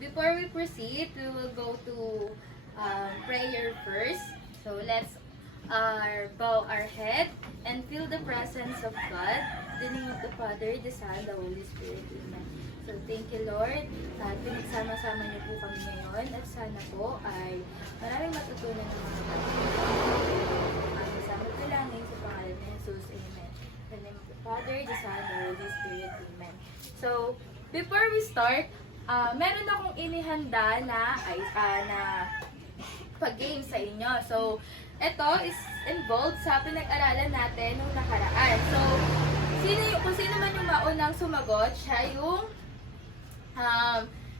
before we proceed, we will go to prayer first. So let's bow our head and feel the presence of God. In the name of the Father, the Son, the Holy Spirit. Amen. So thank you, Lord. Pinagsama-sama niyo po kami ngayon at sana po ay maraming matutunan ng mga bata. Kasama ko lang sa pangalan ni Jesus. Amen. In the name of the Father, the Son, the Holy Spirit. Amen. So, before we start, meron akong inihanda na pag-game sa inyo. So, ito is involved sa pinag-aralan natin nung nakaraan. So, kung sino man yung maunang sumagot, siya yung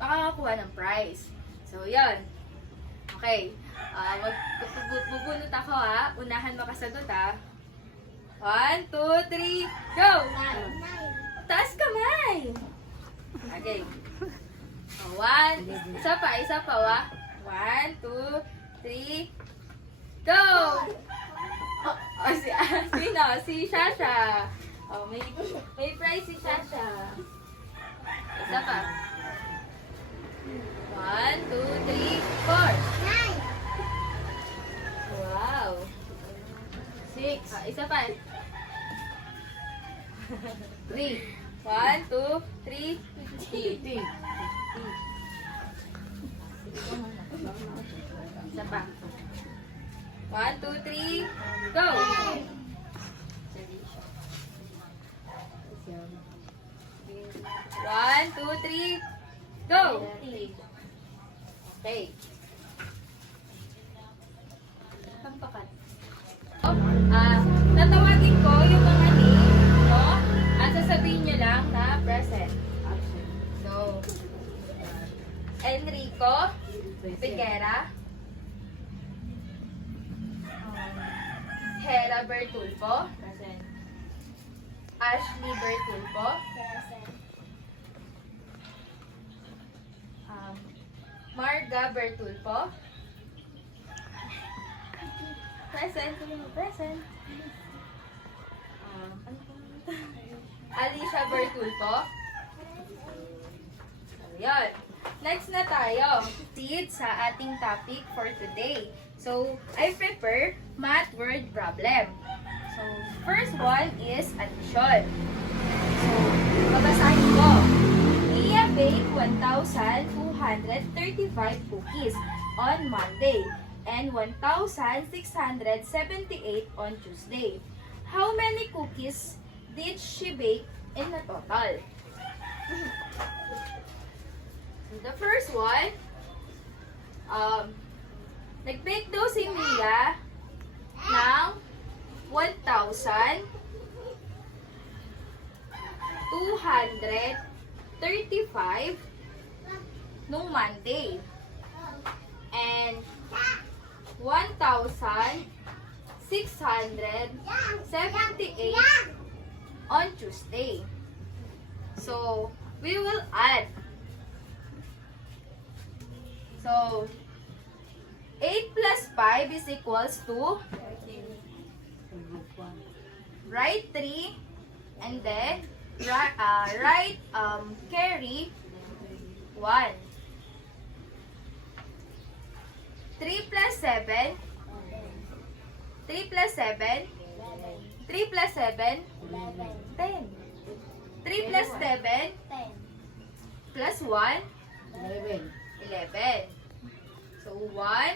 makakakuha ng prize. So, yun. Okay. Magbubunot ako ha. Unahan makasagot ha. 1, 2, 3, go! Taas kamay! Okay. 1, isa pa wa. 1, 2, 3, go! Sino? Si Shasha. May prize si Shasha. Isa pa. 1, 2, 3, 4. Wow. 6. Isa pa. 3. 1, 2, 3, 3. Isa pa. 1, 2, 3, go! 1, 2, 3, go! Okay. Pampakat. Tatawagin ko yung mga name, no? At sasabihin nyo lang na present. So, Enrico Figuera, Hera Bertulfo, Ashley Bertulfo, Marga Bertulfo, present. Alicia Bertulfo. Ayan. Next na tayo. Proceed sa ating topic for today. So, I prepare math word problem. So, first one is addition. So, babasahin ko. Mia baked 1,235 cookies on Monday and 1,678 on Tuesday. How many cookies did she bake in a total? The first one, nag-bake daw si Mia ng 1,235 nung Monday and 1,678 on Tuesday. So, we will add. So, 8 plus 5 is equals to, write 3, and then, write carry 1. 3 plus 7, 3 plus 7, 3 plus 7, 10. 3 plus 7, plus 1, 11. So, 1,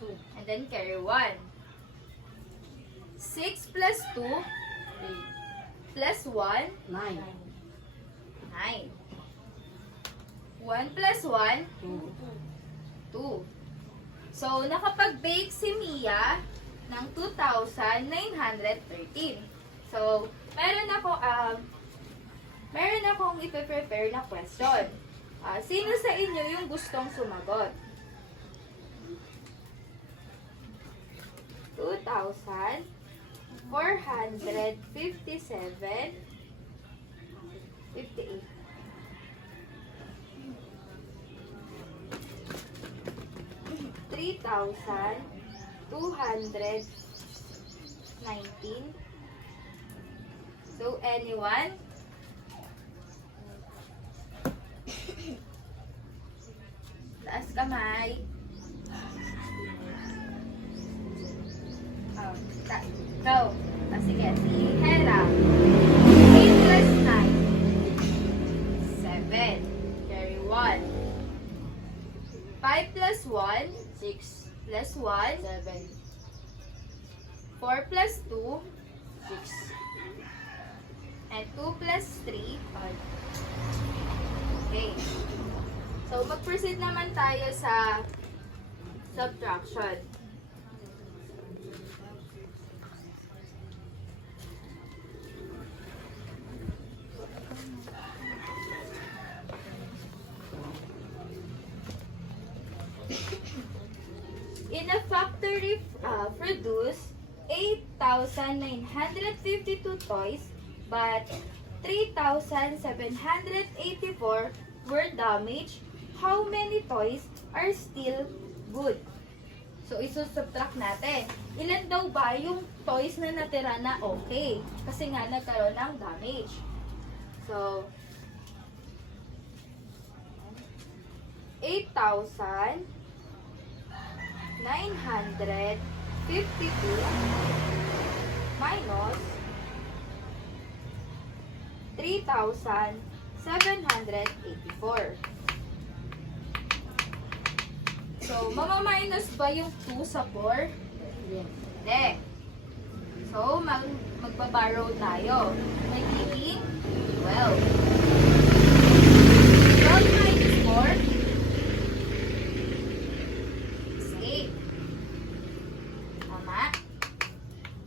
2, and then carry 1. 6 plus 2, plus 1, 9. 1 plus 1, 2. So, nakapag-bake si Mia ng 2,913. So, meron akong ipe-prepare na question. Sino sa inyo yung gustong sumagot? 2,457, 58. 3,219. So, anyone? kamay. Oh, go. Sige, si Hera. 8 plus 9. 7. Carry 1. 5 plus 1. 6, Plus 1. 7, 4 plus 2. 6, And 2 plus 3. 5. Okay. So, mag-proceed naman tayo sa subtraction. In a factory produce 8,952 toys, but 3,784 were damaged. How many toys are still good? So, isusubtract natin. Ilan daw ba yung toys na natira na okay? Kasi nga nagkaroon ng damage. So, 8,952 minus 3,784. So, mamaminus ba yung 2 sa 4? Hindi. So, magbabarrow tayo. Nagiging 12. 12 minus 4 is 8. Tama?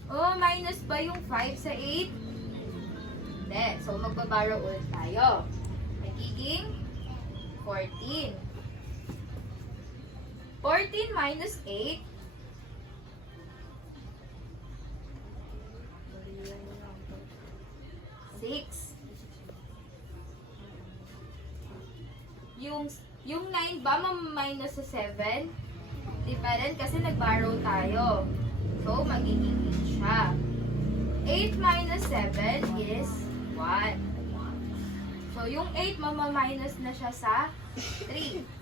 Oh, minus ba yung 5 sa 8? Hindi. So, magbabarrow ulit tayo. Nagiging 14. 14 minus 8. 6. Yung 9 ba minus sa 7? Di pa rin kasi nag-borrow tayo. So, magiging 8 siya. 8 minus 7 is 1. So, yung 8 mamaminus na siya sa 3.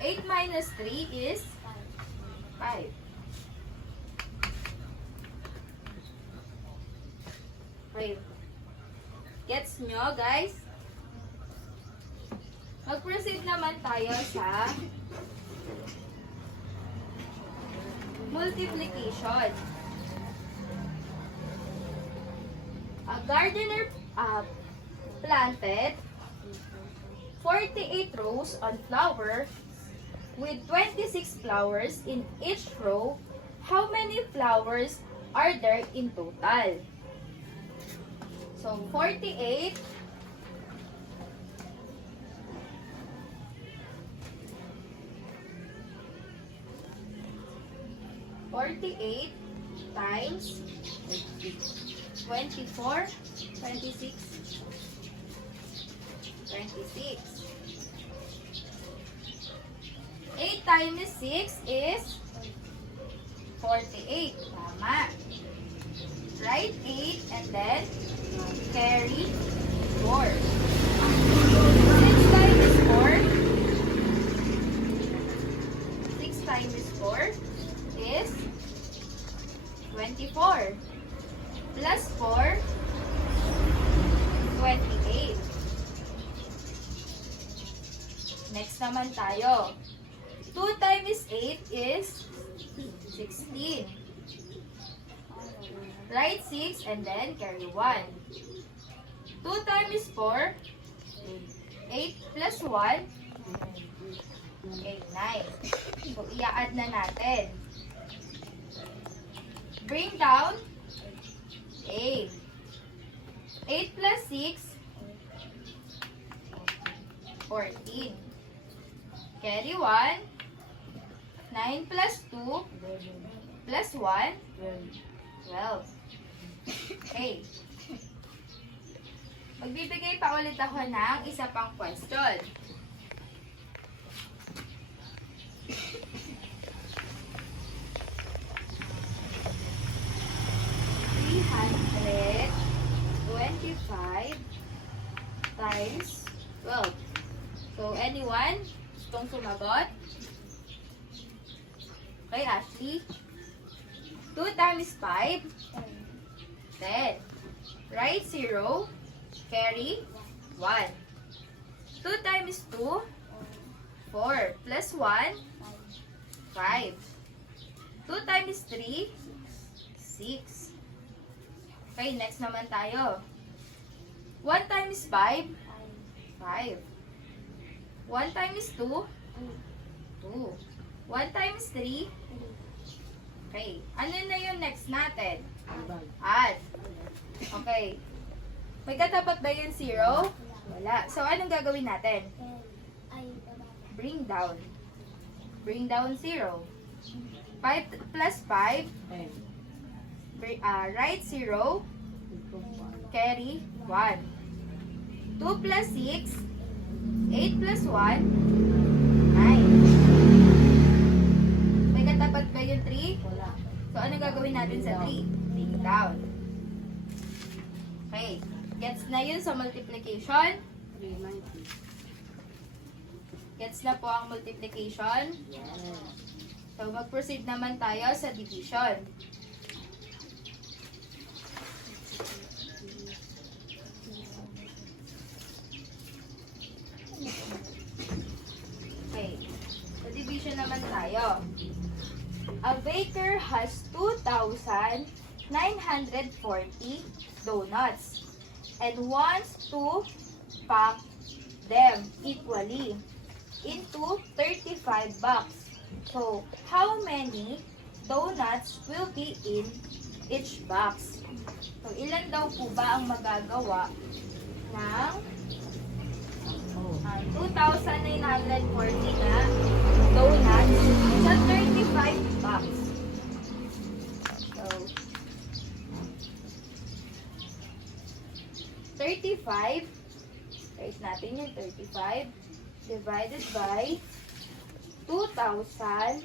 8 minus 3 is 5. Okay. Gets nyo, guys? Mag-proceed naman tayo sa multiplication. A gardener planted 48 rows on flower with 26 flowers in each row. How many flowers are there in total? So, 48 times 24, 26, 26. 8 times 6 is 48. Tama. Write 8 and then carry 4. 6 times 4. 6 times 4 is 24. Plus 4, 28. Next naman tayo. 2 times 8 is 16. Write 6 and then carry 1. 2 times 4, 8 plus 1, 8, 9. So, i-add na natin. Bring down 8. 8 plus 6, 14. Carry 1. 9 plus 2 plus 1, 12. Okay. Magbibigay pa ulit ako ng isa pang question. $325 times 12. So, anyone? gustong sumagot? Okay, Ashley. 2 times 5, 10. Write 0, carry 1. 2 times 2, 4. Plus 1, 5. 2 times 3, 6. Okay, next naman tayo. 1 times 5, 5. 1 times 2, 2. 1 times 3, okay. Ano na yung next natin? Add. Okay. May katapat ba yung 0? Wala. So, anong gagawin natin? Bring down. Bring down 0. 5 plus 5. Write 0. Carry 1. 2 plus 6. 8 plus 1. 9. May katapat ba yung 3? Wala. So, anong gagawin natin sa 3? Bring down. Okay. Gets na yun sa multiplication? 390. Gets na po ang multiplication? Yes. So, mag-proceed naman tayo sa division. Okay. Sa division naman tayo. A baker has 2,940 donuts and wants to pack them equally into 35 boxes. So, how many donuts will be in each box? So, ilan daw po ba ang magagawa ng 2,940 na donuts sa 35 box? So, 35, write natin yung 35, divided by 2,940.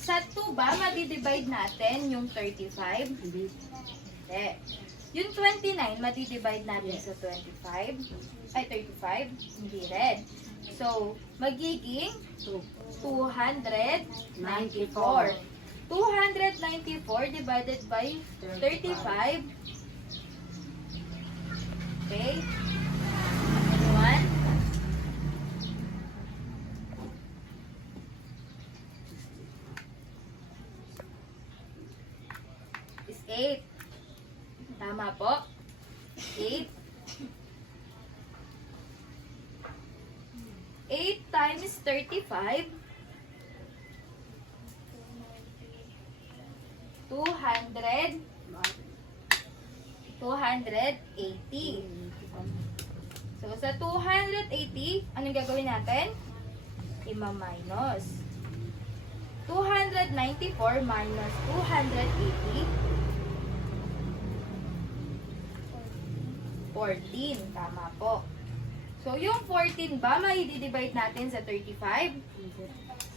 Sa 2 ba, madidivide natin yung 35? Hindi. Hindi. Yung 29, madidivide natin sa 25? Ay, 35? Hindi rin. So, magiging 294. 294 divided by 35. Okay? Anyone? Is 8. Tama po. 8. 8 times 35. 200. 280. So, sa 280, anong gagawin natin? Ima-minus. 294 minus 280. 14. Tama po. So, yung 14 ba, mai-divide natin sa 35?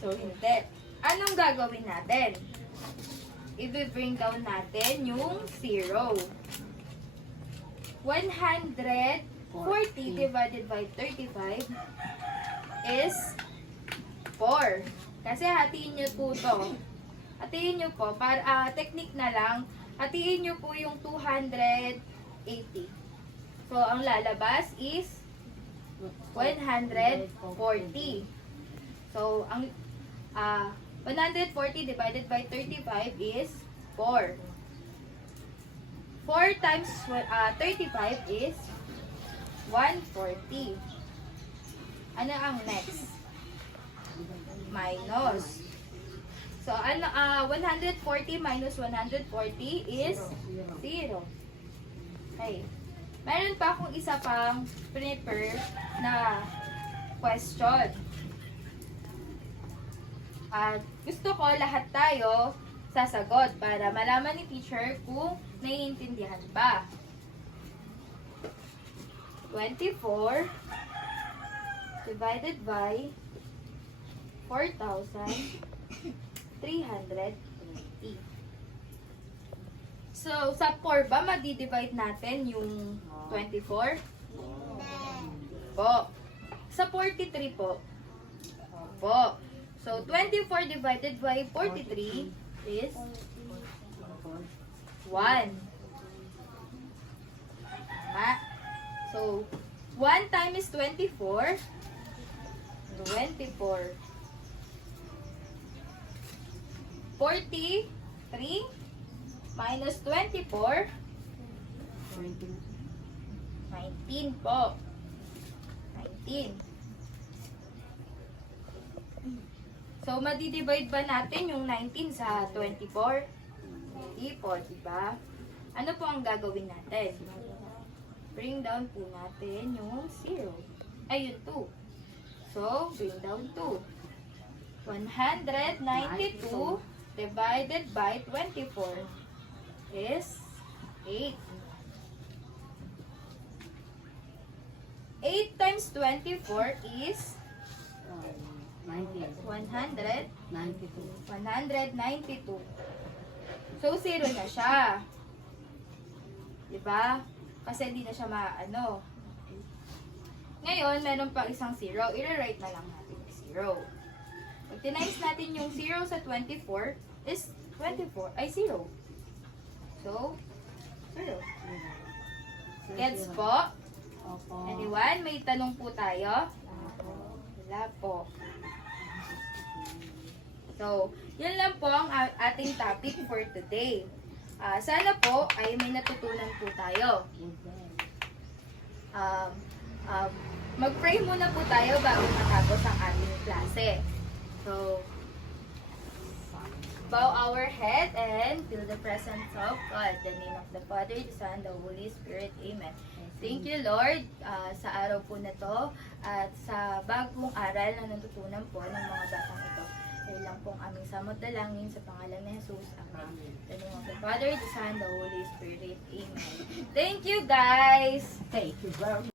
So, hindi. Anong gagawin natin? I-bring down natin yung 0. 140 divided by 35 is 4. Kasi hatiin nyo po to. Hatiin nyo po. Para, technique na lang, hatiin nyo po yung 280. So, ang lalabas is 140. So, ang 140 divided by 35 is 4. 4 times 35 is 140. Ano ang next? Minus. So, 140 minus 140 is 0. Okay. Meron pa akong isa pang prepare na question. Gusto ko lahat tayo sasagot para malaman ni teacher kung naiintindihan ba. 24 divided by 4,320. So, sa 4 ba, madi-divide natin yung 24? po. Sa 43 po. Opo. So, 24 divided by 43 is 1. Tama. So, 1 times 24. 24. 43 minus 24. 19 po. 19. So, madidivide ba natin yung 19 sa 24? Hindi po, diba? Ano po ang gagawin natin? Bring down po natin yung 0. Ay, yung 2. So, bring down 2. 192 divided by 24 is 8. 8 times 24 is 100. 192. So, 0 na siya. Diba? Kasi hindi na siya maano. Ngayon, meron pa isang 0. I-rewrite na lang natin yung 0. Pag tinimes natin yung 0 sa 24 is 24. Ay, 0. So, 0. Gets po? Anyone? May tanong po tayo? Wala po. So, yun lang po ang ating topic for today. Sana po ay may natutunan po tayo. Mag-pray muna po tayo bago matapos ang ating klase. So, bow our head and feel the presence of God. In the name of the Father, the Son, the Holy Spirit. Amen. Thank you, Lord, sa araw po na to at sa bagong aral na natutunan po ng mga batang ito. Dahil lang pong aming samot dalangin sa pangalan ni Jesus. Amen. In the name of the Father, the Son, the Holy Spirit. Amen. Thank you, guys! Thank you very much.